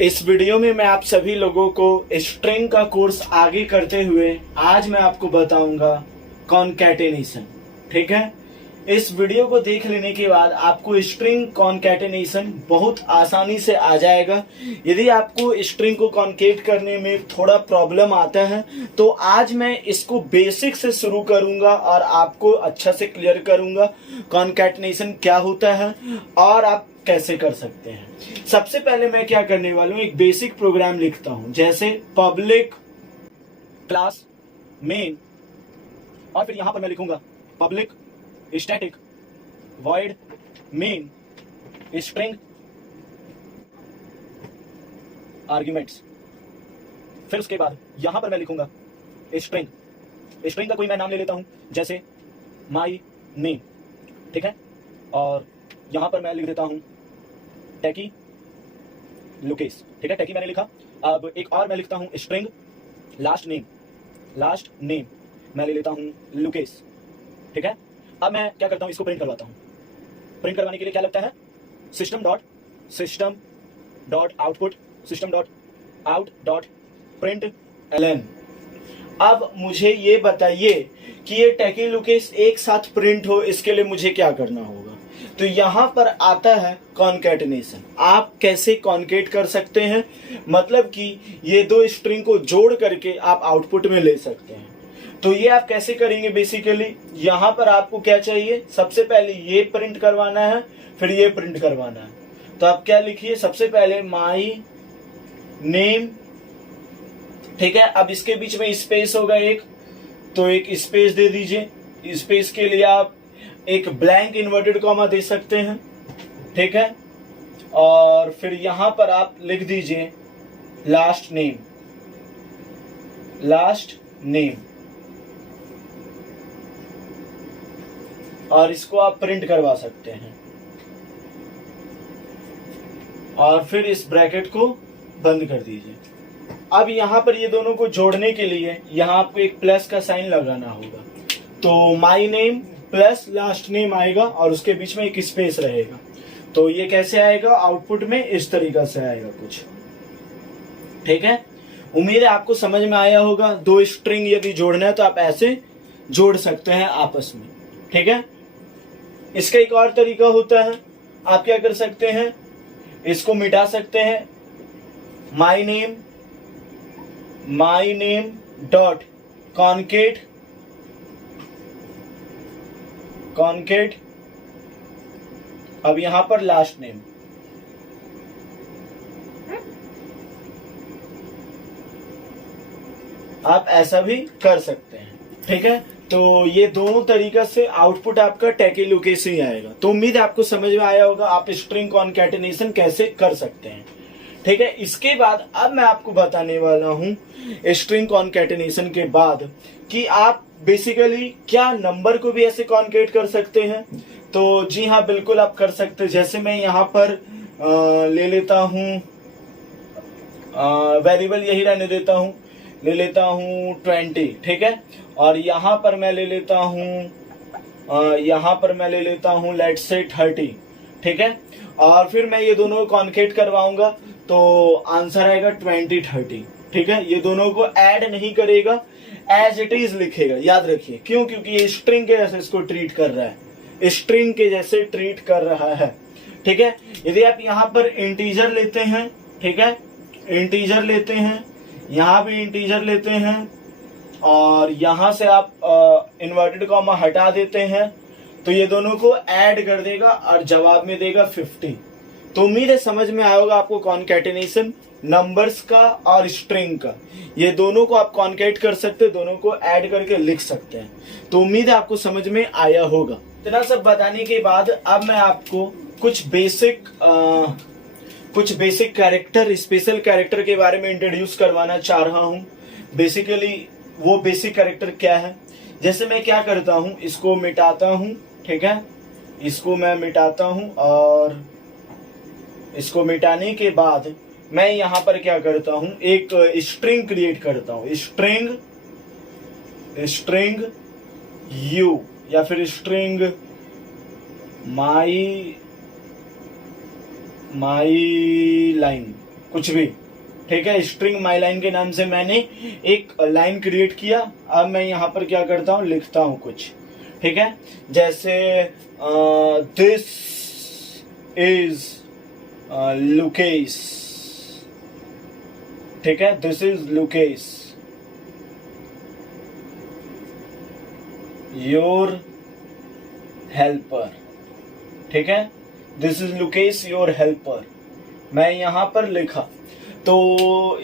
इस वीडियो में मैं आप सभी लोगों को स्ट्रिंग का कोर्स आगे करते हुए आज मैं आपको बताऊंगा कॉनकैटेनेशन। ठीक है, इस वीडियो को देख लेने के बाद आपको स्ट्रिंग कॉनकैटेनेशन बहुत आसानी से आ जाएगा। यदि आपको स्ट्रिंग को कॉन्केट करने में थोड़ा प्रॉब्लम आता है तो आज मैं इसको बेसिक से शुरू करूंगा और आपको अच्छा से क्लियर करूंगा कॉनकैटेनेशन क्या होता है और आप कैसे कर सकते हैं। सबसे पहले मैं क्या करने वाला हूं, एक बेसिक प्रोग्राम लिखता हूं, जैसे पब्लिक क्लास मेन, और फिर यहां पर मैं लिखूंगा public static void main string arguments. फिर उसके बाद यहां पर मैं लिखूंगा स्ट्रिंग का कोई मैं नाम ले लेता हूं, जैसे माई नेम। ठीक है, और यहां पर मैं लिख देता हूं टैकी लुकेस। ठीक है, टैकी मैंने लिखा। अब एक और मैं लिखता हूं स्ट्रिंग लास्ट नेम मैं ले लेता हूं लुकेस। ठीक है, अब मैं क्या करता हूं, इसको प्रिंट करवाता हूं। प्रिंट करवाने के लिए क्या लगता है, system dot out dot println एलन। अब मुझे ये बताइए कि ये टैकी लुकेस एक साथ प्रिंट हो, इसके लिए मुझे क्या करना होगा। तो यहां पर आता है कॉनकैटेनेशन। आप कैसे कॉन्केट कर सकते हैं, मतलब कि ये दो स्ट्रिंग को जोड़ करके आप आउटपुट में ले सकते हैं। तो ये आप कैसे करेंगे, बेसिकली यहां पर आपको क्या चाहिए, सबसे पहले ये प्रिंट करवाना है, फिर ये प्रिंट करवाना है। तो आप क्या लिखिए, सबसे पहले माई नेम। ठीक है, अब इसके बीच में स्पेस होगा एक, तो एक स्पेस दे दीजिए। स्पेस के लिए आप एक ब्लैंक इन्वर्टेड कॉमा दे सकते हैं। ठीक है, और फिर यहां पर आप लिख दीजिए लास्ट नेम, और इसको आप प्रिंट करवा सकते हैं। और फिर इस ब्रैकेट को बंद कर दीजिए। अब यहां पर ये दोनों को जोड़ने के लिए यहां आपको एक प्लस का साइन लगाना होगा। तो my name plus last name आएगा और उसके बीच में एक स्पेस रहेगा। तो ये कैसे आएगा, आउटपुट में इस तरीका से आएगा कुछ। ठीक है, उम्मीद है आपको समझ में आया होगा। दो स्ट्रिंग यदि जोड़ना है तो आप ऐसे जोड़ सकते हैं आपस में। ठीक है, इसका एक और तरीका होता है, आप क्या कर सकते हैं, इसको मिटा सकते हैं। माई नेम डॉट कॉन्केट, अब यहां पर लास्ट नेम। आप ऐसा भी कर सकते हैं। ठीक है, तो ये दोनों तरीका से आउटपुट आपका टैकी लुकेस ही आएगा। तो उम्मीद है आपको समझ में आया होगा आप स्ट्रिंग कॉनकैटेनेशन कैसे कर सकते हैं। ठीक है, इसके बाद अब मैं आपको बताने वाला हूं स्ट्रिंग कॉनकैटेनेशन के बाद कि आप बेसिकली क्या नंबर को भी ऐसे कॉन्केट कर सकते हैं। तो जी हाँ, बिल्कुल आप कर सकते हैं। जैसे मैं यहाँ पर ले लेता हूँ वेरिएबल, यही रहने देता हूँ, ले लेता हूँ 20। ठीक है, और यहाँ पर मैं ले लेता हूँ लेट्स से 30। ठीक है, और फिर मैं ये दोनों को कॉन्केट करवाऊंगा तो आंसर आएगा 2030। ठीक है, ये दोनों को ऐड नहीं करेगा, एज इट इज लिखेगा। याद रखिए, क्यों, क्योंकि ये स्ट्रिंग के जैसे इसको ट्रीट कर रहा है, स्ट्रिंग के जैसे ट्रीट कर रहा है। ठीक है, यदि आप यहाँ पर इंटीजर लेते हैं, ठीक है, इंटीजर लेते हैं, यहाँ भी इंटीजर लेते हैं, और यहां से आप इन्वर्टेड कॉमा हटा देते हैं, तो ये दोनों को ऐड कर देगा और जवाब में देगा 50। तो उम्मीद है समझ में आया होगा आपको कॉनकैटेनेशन नंबर्स का और स्ट्रिंग का। ये दोनों को आप कॉन्केट कर सकते हैं, दोनों को ऐड करके लिख सकते हैं। तो उम्मीद है आपको समझ में आया होगा। इतना सब बताने के बाद अब मैं आपको कुछ बेसिक कैरेक्टर, स्पेशल कैरेक्टर के बारे में इंट्रोड्यूस करवाना चाह रहा हूँ। बेसिकली वो बेसिक कैरेक्टर क्या है, जैसे मैं क्या करता हूँ, इसको मिटाता हूँ। ठीक है, इसको मैं मिटाता हूँ, और इसको मिटाने के बाद मैं यहां पर क्या करता हूं, एक स्ट्रिंग क्रिएट करता हूं, स्ट्रिंग यू, या फिर स्ट्रिंग माई लाइन, कुछ भी, ठीक है। स्ट्रिंग माई लाइन के नाम से मैंने एक लाइन क्रिएट किया। अब मैं यहाँ पर क्या करता हूँ, लिखता हूँ कुछ, ठीक है। जैसे दिस इज लुकेश, ठीक है, this is Lukesh your helper, ठीक है, this is Lukesh your helper. मैं यहां पर लिखा तो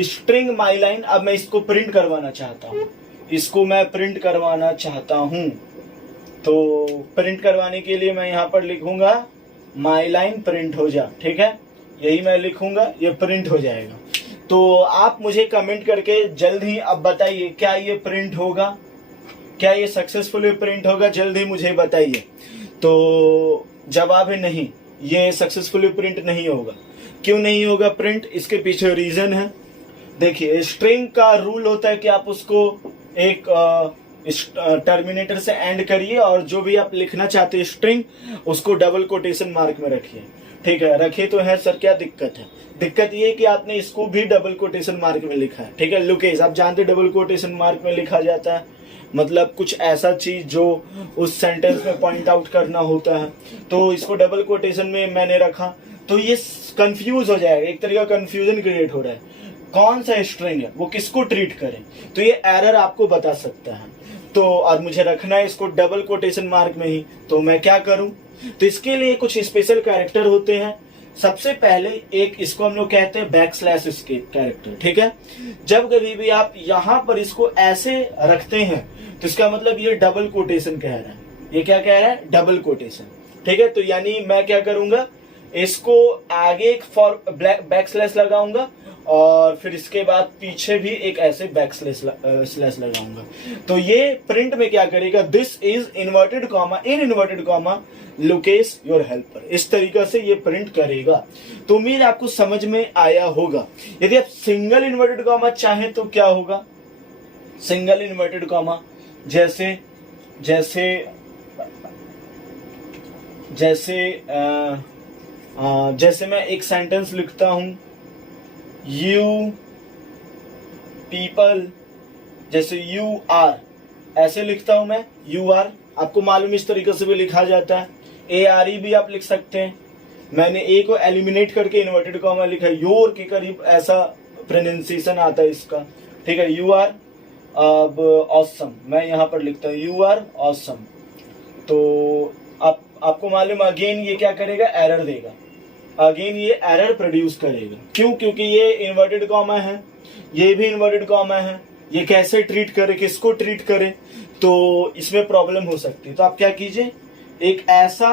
स्ट्रिंग माई लाइन। अब मैं इसको प्रिंट करवाना चाहता हूं, इसको मैं प्रिंट करवाना चाहता हूं। तो प्रिंट करवाने के लिए मैं यहां पर लिखूंगा माई लाइन प्रिंट हो जा, ठीक है, यही मैं लिखूंगा, ये प्रिंट हो जाएगा। तो आप मुझे कमेंट करके जल्द ही अब बताइए, क्या ये प्रिंट होगा, क्या ये सक्सेसफुली प्रिंट होगा, जल्द ही मुझे बताइए। तो जवाब है नहीं, ये सक्सेसफुली प्रिंट नहीं होगा। क्यों नहीं होगा प्रिंट, इसके पीछे रीजन है। देखिए, स्ट्रिंग का रूल होता है कि आप उसको एक टर्मिनेटर से एंड करिए और जो भी आप लिखना चाहते हैं स्ट्रिंग, उसको डबल कोटेशन मार्क में रखिए, ठीक है। रखे तो है सर, क्या दिक्कत है? दिक्कत ये है कि आपने इसको भी डबल कोटेशन मार्क में लिखा है, ठीक है। लुकेश, आप जानते डबल कोटेशन मार्क में लिखा जाता है, मतलब कुछ ऐसा चीज जो उस सेंटेंस में पॉइंट आउट करना होता है, तो इसको डबल कोटेशन में मैंने रखा। तो ये कंफ्यूज हो जाएगा, एक तरीका कंफ्यूजन क्रिएट हो रहा है, कौन सा स्ट्रिंग है वो किसको ट्रीट करें, तो ये एरर आपको बता सकता है। तो और मुझे रखना है इसको डबल कोटेशन मार्क में ही, तो मैं क्या करूं? तो इसके लिए कुछ स्पेशल कैरेक्टर होते हैं। सबसे पहले एक इसको हम लोग कहते हैं बैकस्लैश एस्केप कैरेक्टर, ठीक है। जब कभी भी आप यहां पर इसको ऐसे रखते हैं तो इसका मतलब ये डबल कोटेशन कह रहा है, ये क्या कह रहा है, डबल कोटेशन, ठीक है। तो यानी मैं क्या करूंगा, इसको आगे एक बैकस्लैश लगाऊंगा और फिर इसके बाद पीछे भी एक ऐसे बैकस्लैश लगाऊंगा। तो ये प्रिंट में क्या करेगा, this is inverted comma in inverted comma Lukesh your helper, इस तरीके से ये प्रिंट करेगा। तो उम्मीद आपको समझ में आया होगा। यदि आप सिंगल इन्वर्टेड कॉमा चाहें तो क्या होगा, सिंगल इन्वर्टेड कॉमा जैसे जैसे जैसे जैसे मैं एक सेंटेंस लिखता हूं, यू पीपल, जैसे यू आर, ऐसे लिखता हूं मैं, यू आर, आपको मालूम इस तरीके से भी लिखा जाता है। ए आर ई भी आप लिख सकते हैं। मैंने ए को एलिमिनेट करके इन्वर्टेड कॉमा लिखा है, योर के करीब ऐसा प्रोनाउंसिएशन आता है इसका, ठीक है। यू आर, अब ऑसम मैं यहां पर लिखता हूं, यू आर ऑसम। तो आपको मालूम अगेन ये क्या करेगा, एरर देगा, अगेन ये एरर प्रोड्यूस करेगा। क्यों? क्योंकि ये इन्वर्टेड कॉमा है, ये भी इन्वर्टेड कॉमा है, ये कैसे ट्रीट करे, किसको ट्रीट करे, तो इसमें प्रॉब्लम हो सकती है। तो आप क्या कीजिए, एक ऐसा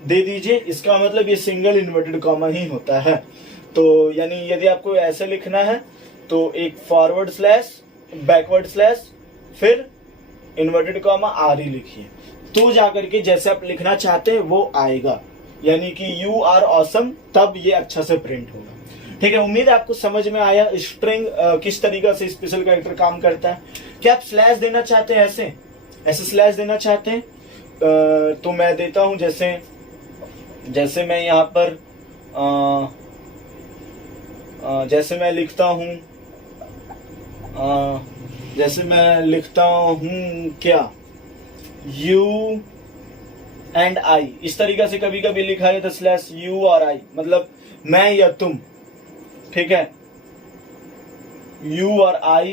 दे दीजिए, इसका मतलब ये सिंगल इन्वर्टेड कॉमा ही होता है। तो यानी यदि आपको ऐसे लिखना है तो एक फॉरवर्ड स्लैश, बैकवर्ड स्लैश, फिर इन्वर्टेड कॉमा आर ही लिखिए, तो जाकर के जैसे आप लिखना चाहते हैं वो आएगा, यानी कि यू आर ऑसम, तब ये अच्छा से प्रिंट होगा, ठीक है। उम्मीद है आपको समझ में आया स्ट्रिंग किस तरीके से स्पेशल कैरेक्टर काम करता है। क्या आप स्लैश देना चाहते हैं, ऐसे स्लैश देना चाहते हैं, तो मैं देता हूं, जैसे मैं यहाँ पर जैसे मैं लिखता हूं, जैसे मैं लिखता हूं क्या, यू एंड आई, इस तरीके से कभी कभी लिखा है तो स्लैश यू और आई, मतलब मैं या तुम, ठीक है, यू और I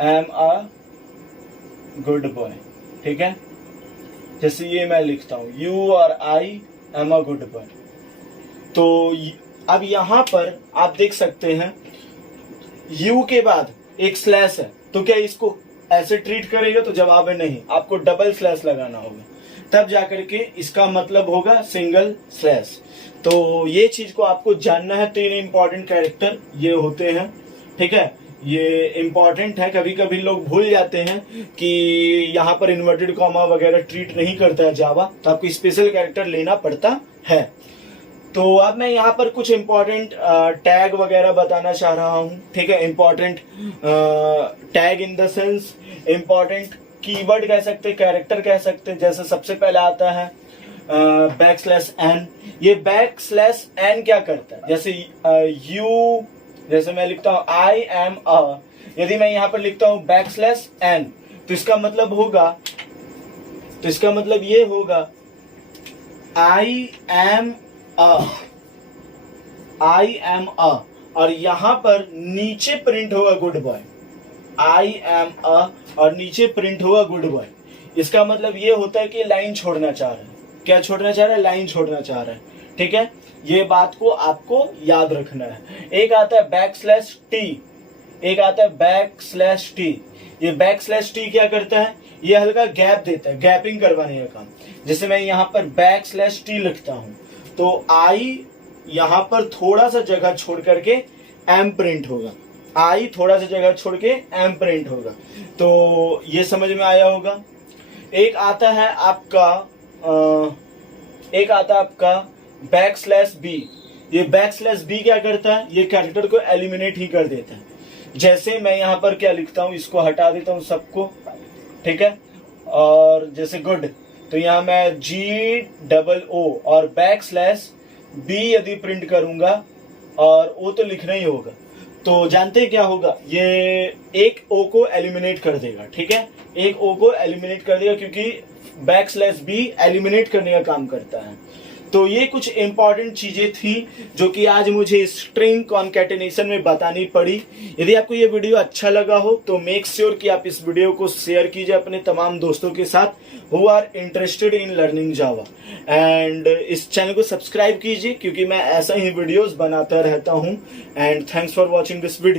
am a good boy, ठीक है। जैसे ये मैं लिखता हूं, यू और I am a good boy. तो अब यहां पर आप देख सकते हैं यू के बाद एक स्लैश है, तो क्या इसको ऐसे ट्रीट करेगा, तो जवाब है नहीं, आपको डबल स्लैश लगाना होगा, तब जाकर के इसका मतलब होगा सिंगल स्लैश। तो ये चीज को आपको जानना है। 3 इंपॉर्टेंट कैरेक्टर ये होते हैं, ठीक है, ये इंपॉर्टेंट है। कभी कभी लोग भूल जाते हैं कि यहाँ पर इन्वर्टेड कॉमा वगैरह ट्रीट नहीं करता है जावा, तो आपको स्पेशल कैरेक्टर लेना पड़ता है। तो अब मैं यहाँ पर कुछ इंपॉर्टेंट टैग वगैरह बताना चाह रहा हूँ, ठीक है। Important tag in the sense important keyword कह सकते हैं, कैरेक्टर कह सकते हैं। जैसे सबसे पहले आता है बैकस्लैश एन। ये बैकस्लैश एन क्या करता है, जैसे यू, जैसे मैं लिखता हूं आई एम अ, यदि मैं यहां पर लिखता हूं बैकस्लैश एन, तो इसका मतलब ये होगा आई एम अ, और यहां पर नीचे प्रिंट होगा good boy, I am a, और नीचे प्रिंट होगा गुड बॉय। इसका मतलब ये होता है कि लाइन छोड़ना चाह रहा है। क्या छोड़ना चाह रहा है? लाइन छोड़ना चाह रहा है। ठीक है, ये बात को आपको याद रखना है। एक आता है बैकस्लैश टी, एक आता है बैकस्लैश टी। ये बैकस्लैश टी क्या करता है? ये हल्का गैप देता है, गैपिंग करवाने का काम। जैसे मैं यहाँ पर बैकस्लैश टी लिखता हूं तो आई यहाँ पर थोड़ा सा जगह छोड़ करके एम प्रिंट होगा, आई थोड़ा सा जगह छोड़ के एम प्रिंट होगा। तो ये समझ में आया होगा। एक आता है आपका बैकस्लैश बी। ये बैकस्लैश बी क्या करता है? ये कैरेक्टर को एलिमिनेट ही कर देता है। जैसे मैं यहाँ पर क्या लिखता हूँ, इसको हटा देता हूँ सबको, ठीक है, और जैसे गुड, तो यहाँ मैं GOO और बैकस्लैश बी यदि प्रिंट करूंगा, और ओ तो लिखना ही होगा, तो जानते हैं क्या होगा? ये एक ओ को एलिमिनेट कर देगा। ठीक है, एक ओ को एलिमिनेट कर देगा, क्योंकि बैकस्लैश बी एलिमिनेट करने का काम करता है। तो ये कुछ इंपॉर्टेंट चीजें थी जो कि आज मुझे स्ट्रिंग कॉन्कैटिनेशन में बतानी पड़ी। यदि आपको ये वीडियो अच्छा लगा हो तो मेक श्योर कि आप इस वीडियो को शेयर कीजिए अपने तमाम दोस्तों के साथ who are interested in learning Java, and इस चैनल को सब्सक्राइब कीजिए क्योंकि मैं ऐसा ही वीडियोस बनाता रहता हूं। And thanks for watching this video.